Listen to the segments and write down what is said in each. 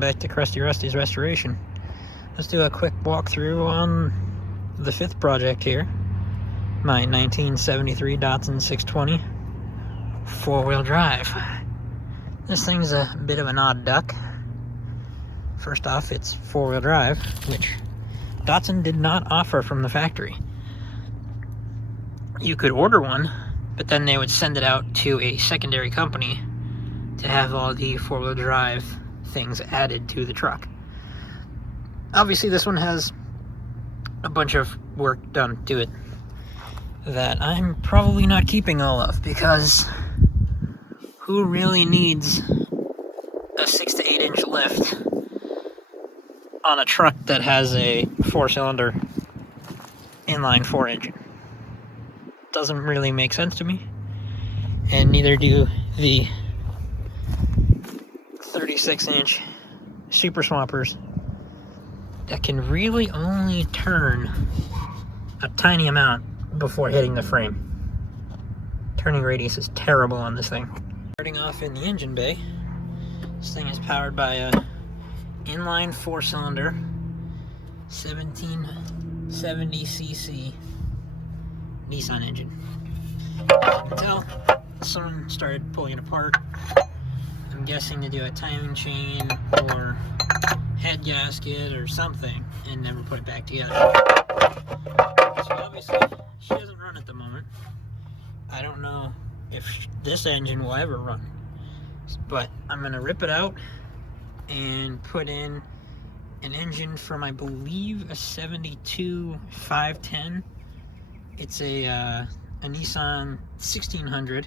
welcome back to Crusty Rusty's Restoration. Let's do a quick walkthrough on the fifth project here. My 1973 Datsun 620 four-wheel drive. This thing's a bit of an odd duck. First off, it's four-wheel drive, which Datsun did not offer from the factory. You could order one, but then they would send it out to a secondary company to have all the four-wheel drive things added to the truck. Obviously this one has a bunch of work done to it that I'm probably not keeping all of, because who really needs a 6 to 8 inch lift on a truck that has a 4-cylinder inline 4 engine? Doesn't really make sense to me, and neither do the 36-inch super swappers that can really only turn a tiny amount before hitting the frame. Turning radius is terrible on this thing. Starting off in the engine bay, this thing is powered by a inline 4-cylinder 1770cc Nissan engine. As you can tell, someone started pulling it apart. I'm guessing to do a timing chain or head gasket or something, and never put it back together. So obviously she doesn't run at the moment. I don't know if this engine will ever run, but I'm gonna rip it out and put in an engine from, I believe, a 72 510. It's a Nissan 1600,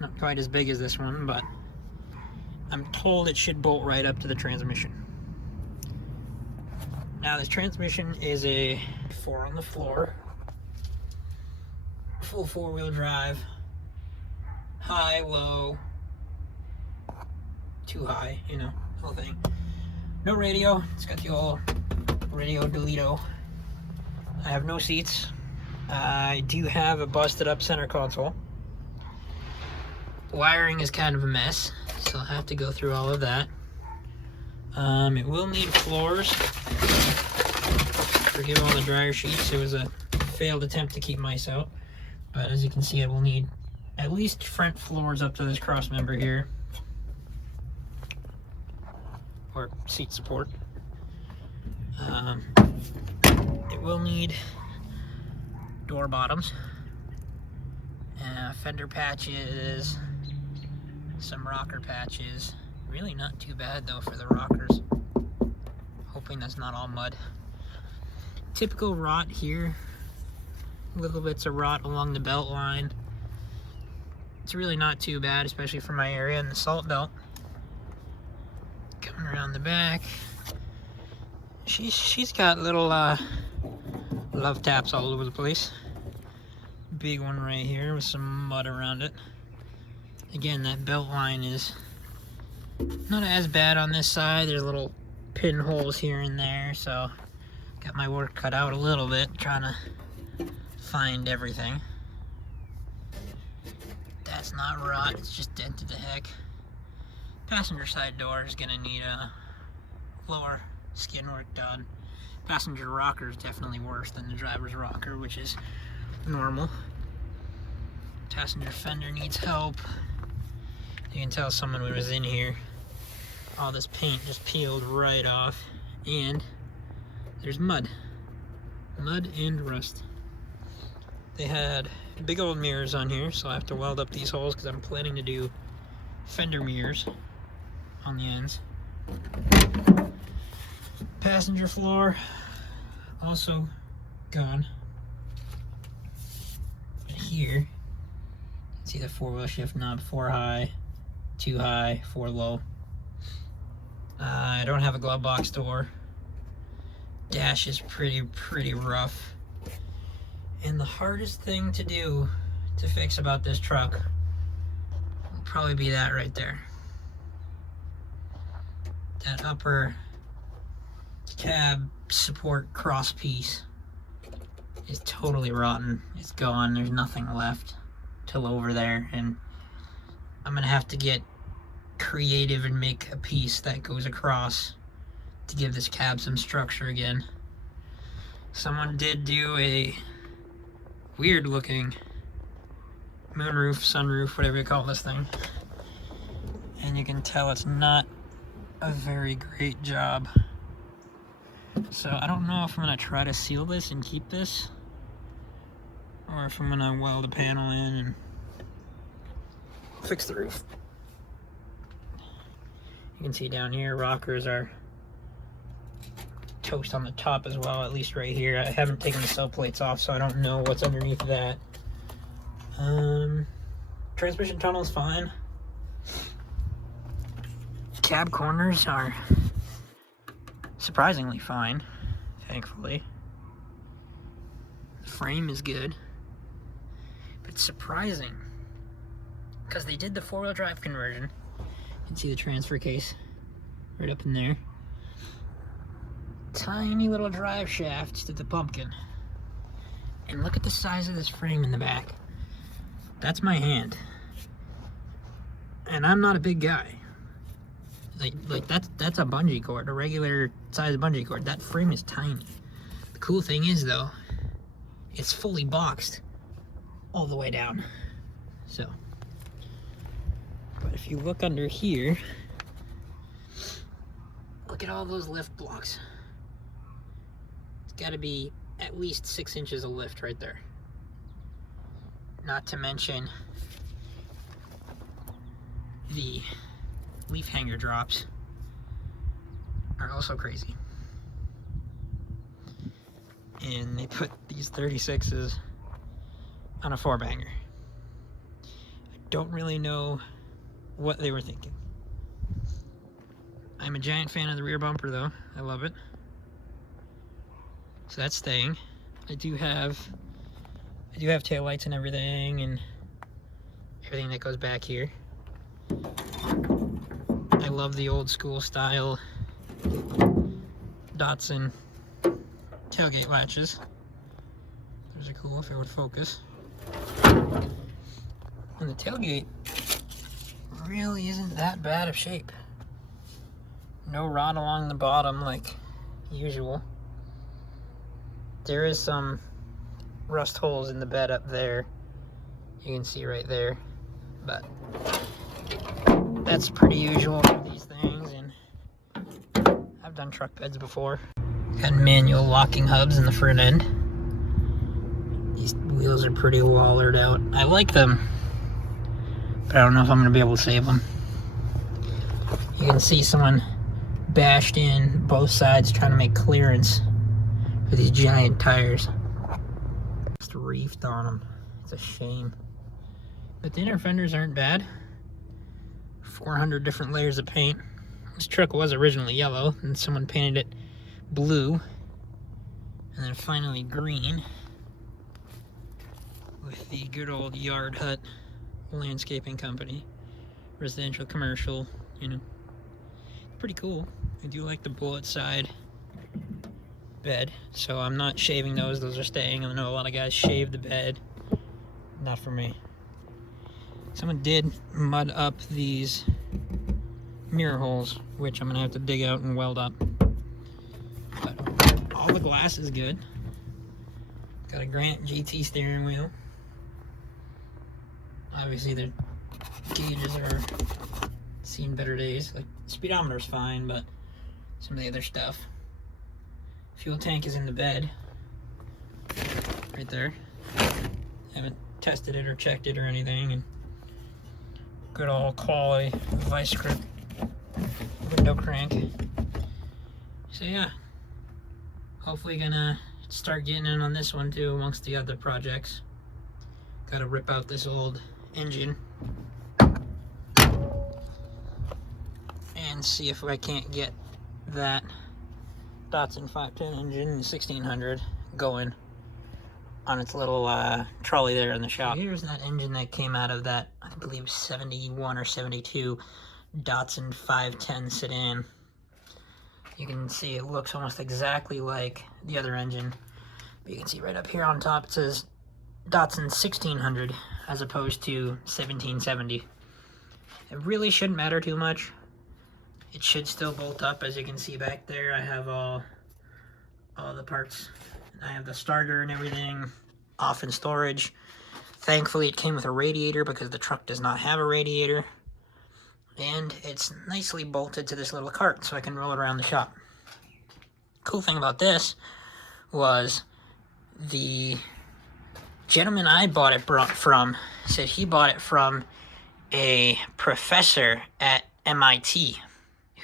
not quite as big as this one, but I'm told it should bolt right up to the transmission. Now this transmission is a 4 on the floor, full 4-wheel drive, high, low, too high, you know, the whole thing. No radio, it's got the old radio Delito. I have no seats. I do have a busted up center console. Wiring is kind of a mess, so I'll have to go through all of that. It will need floors. Forgive all the dryer sheets. It was a failed attempt to keep mice out, but as you can see, it will need at least front floors up to this cross member here, or seat support. It will need door bottoms, fender patches, some rocker patches. Really not too bad though for the rockers. Hoping that's not all mud. Typical rot here. Little bits of rot along the belt line. It's really not too bad, especially for my area in the salt belt. Coming around the back, she's got little love taps all over the place. Big one right here with some mud around it. Again, that belt line is not as bad on this side. There's little pinholes here and there, so got my work cut out a little bit trying to find everything. That's not rot, it's just dented to heck. Passenger side door is gonna need a lower skin work done. Passenger rocker is definitely worse than the driver's rocker, which is normal. Passenger fender needs help. You can tell someone was in here. All this paint just peeled right off, and there's mud and rust. They had big old mirrors on here, so I have to weld up these holes because I'm planning to do fender mirrors on the ends. Passenger floor also gone. But here, you can see the 4-wheel shift knob, 4 high, 2 high, 4 low. I don't have a glove box door. Dash is pretty rough. And the hardest thing to do to fix about this truck will probably be that right there. That upper cab support cross piece is totally rotten. It's gone. There's nothing left till over there, and I'm gonna have to get creative and make a piece that goes across to give this cab some structure again. Someone did do a weird looking moonroof, sunroof, whatever you call this thing. And you can tell it's not a very great job. So I don't know if I'm gonna try to seal this and keep this, or if I'm gonna weld a panel in and fix the roof. You can see down here, rockers are toast on the top as well, at least right here. I haven't taken the sill plates off, so I don't know what's underneath that. Transmission tunnel is fine. Cab corners are surprisingly fine, thankfully. The frame is good, but it's surprising because they did the four-wheel drive conversion. You can see the transfer case right up in there. Tiny little drive shaft to the pumpkin. And look at the size of this frame in the back. That's my hand. And I'm not a big guy. Like that's a bungee cord, a regular size bungee cord. That frame is tiny. The cool thing is though, it's fully boxed all the way down. So, but if you look under here, look at all those lift blocks. It's got to be at least 6 inches of lift right there. Not to mention the leaf hanger drops are also crazy. And they put these 36s on a 4-banger. I don't really know what they were thinking. I'm a giant fan of the rear bumper though. I love it. So that's staying. I do have taillights and everything that goes back here. I love the old school style Datsun tailgate latches. Those are cool if it would focus. And the tailgate really isn't that bad of shape. No rot along the bottom like usual. There is some rust holes in the bed up there. You can see right there. But that's pretty usual for these things, and I've done truck beds before. Got manual locking hubs in the front end. These wheels are pretty wallered out. I like them, but I don't know if I'm going to be able to save them. You can see someone bashed in both sides trying to make clearance for these giant tires. Just reefed on them. It's a shame. But the inner fenders aren't bad. 400 different layers of paint. This truck was originally yellow, and someone painted it blue, and then finally green with the good old Yard Hut landscaping company. Residential, commercial, you know. Pretty cool. I do like the bullet side bed, so I'm not shaving those. Those are staying. I know a lot of guys shave the bed. Not for me. Someone did mud up these mirror holes, which I'm gonna have to dig out and weld up. But all the glass is good. Got a Grant GT steering wheel. Obviously the gauges are seen better days. Like speedometer's fine, but some of the other stuff. Fuel tank is in the bed. Right there. Haven't tested it or checked it or anything, and good old quality vice grip window crank. So yeah, hopefully gonna start getting in on this one too amongst the other projects. Gotta rip out this old engine and see if I can't get that Datsun 510 engine in 1600 going on its little trolley there in the shop. So here's that engine that came out of that, I believe 71 or 72 Datsun 510 sedan. You can see it looks almost exactly like the other engine, but you can see right up here on top it says Datsun 1600 as opposed to 1770. It really shouldn't matter too much. It should still bolt up. As you can see back there, I have all the parts. I have the starter and everything off in storage. Thankfully, it came with a radiator because the truck does not have a radiator. And it's nicely bolted to this little cart so I can roll it around the shop. Cool thing about this was the gentleman I bought it from said he bought it from a professor at MIT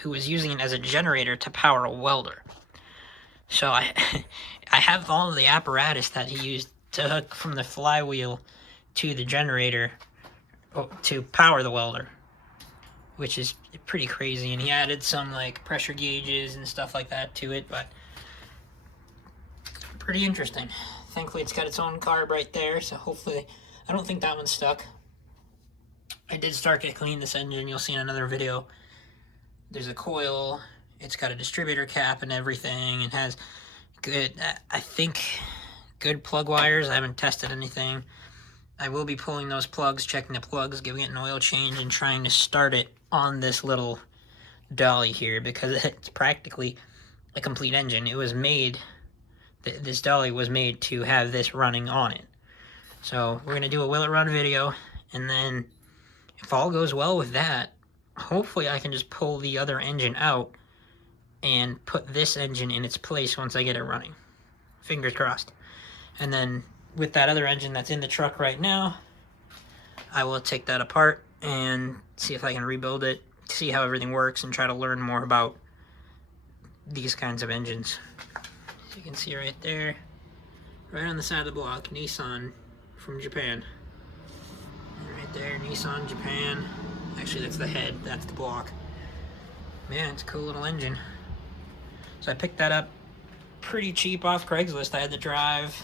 who was using it as a generator to power a welder. So I have all of the apparatus that he used to hook from the flywheel to the generator to power the welder, which is pretty crazy. And he added some like pressure gauges and stuff like that to it, but pretty interesting. Thankfully, it's got its own carb right there, so hopefully, I don't think that one's stuck. I did start to clean this engine. You'll see in another video. There's a coil. It's got a distributor cap and everything. It has good, I think, good plug wires. I haven't tested anything. I will be pulling those plugs, checking the plugs, giving it an oil change, and trying to start it on this little dolly here because it's practically a complete engine. It was made, this dolly was made to have this running on it. So we're going to do a will it run video, and then if all goes well with that, hopefully I can just pull the other engine out and put this engine in its place once I get it running. Fingers crossed. And then with that other engine that's in the truck right now, I will take that apart and see if I can rebuild it, see how everything works, and try to learn more about these kinds of engines. As you can see right there, right on the side of the block, Nissan from Japan. And right there, Nissan Japan. Actually, that's the head, that's the block. Man, it's a cool little engine. So I picked that up pretty cheap off Craigslist. I had to drive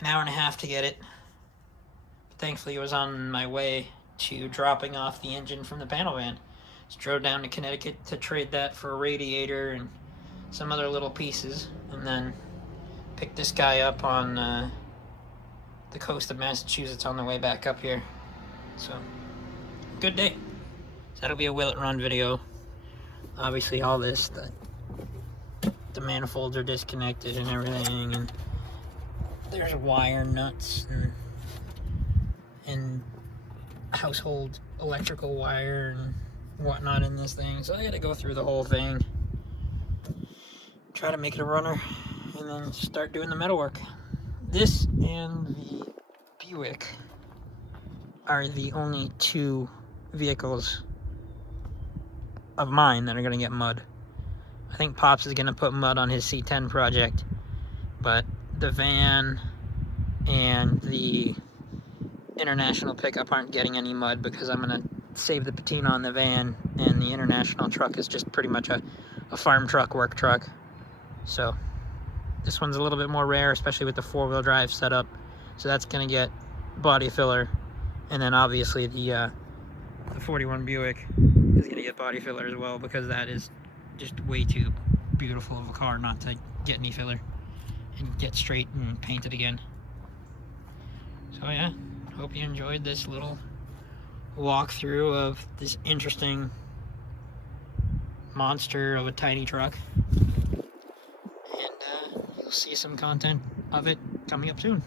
an hour and a half to get it. But thankfully, it was on my way to dropping off the engine from the panel van. Just drove down to Connecticut to trade that for a radiator and some other little pieces, and then picked this guy up on the coast of Massachusetts on the way back up here. So, good day. So that'll be a will it run video. Obviously, all this, the manifolds are disconnected and everything, and there's wire nuts and household electrical wire and whatnot in this thing. So I gotta go through the whole thing, try to make it a runner, and then start doing the metalwork. This and the Buick are the only two vehicles of mine that are gonna get mud. I think Pops is gonna put mud on his C10 project, but the van and the International pickup aren't getting any mud because I'm gonna save the patina on the van, and the International truck is just pretty much a farm truck, work truck. So this one's a little bit more rare, especially with the four-wheel drive setup. So that's gonna get body filler, and then obviously the 41 Buick is gonna get body filler as well, because that is just way too beautiful of a car not to get any filler and get straight and painted again. So yeah, hope you enjoyed this little walkthrough of this interesting monster of a tiny truck, and you'll see some content of it coming up soon.